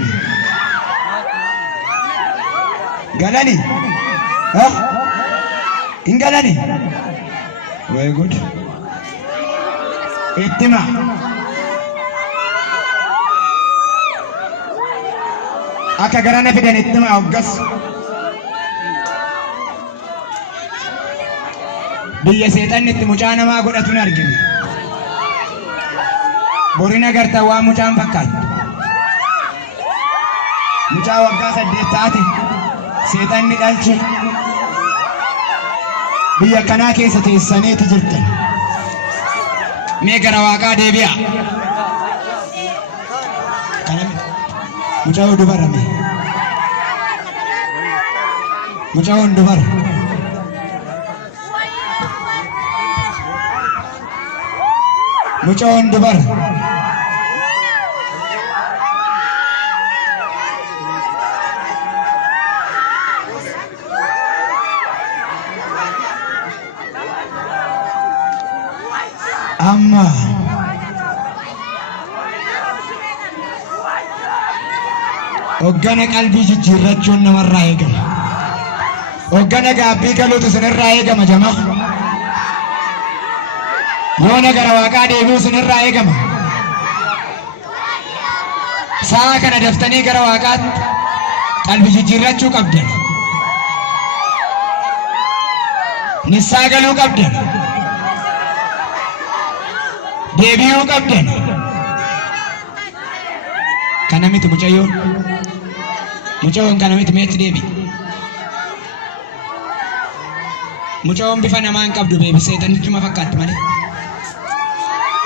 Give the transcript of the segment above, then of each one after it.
jedhame. Galani? Ha? Hin galani? Very good. Ittima. Akka garana fidan ittima hoggas. Biyya seexanni itti mucaa namaa godhatuun argine. Borina garta waan mucaan fakkaatu. Mucaa waggaa 8 taate seexanni dhalche. Biyya kanaa keessa teessaniiti jirtan. Mee gara waaqaa deebi'a. Mucaa dubara mee. Mucaa dubara. Mucaa dubara. Amma hoggana qalbii jijjiirrachuun namarraa eegama. Hoggana gaabbii galuutu sinirraa eegama jamaa. Yoona gara waaqaa deebi'u sinirraa eegama. Sa'a kana daftanii gara waaqaatti qalbii jijjiirrachuu qabdan. Nissaa galuu qabdan. Deebi'uu qabdan. Kana miti mucayyoon. Mucayyoon kana miti meetti deebi. Mucayyoon bifa namaa hin qabdu beebi seexanichuma fakkaatti malee.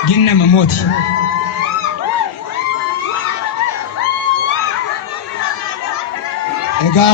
Ginnama mooti. Egaa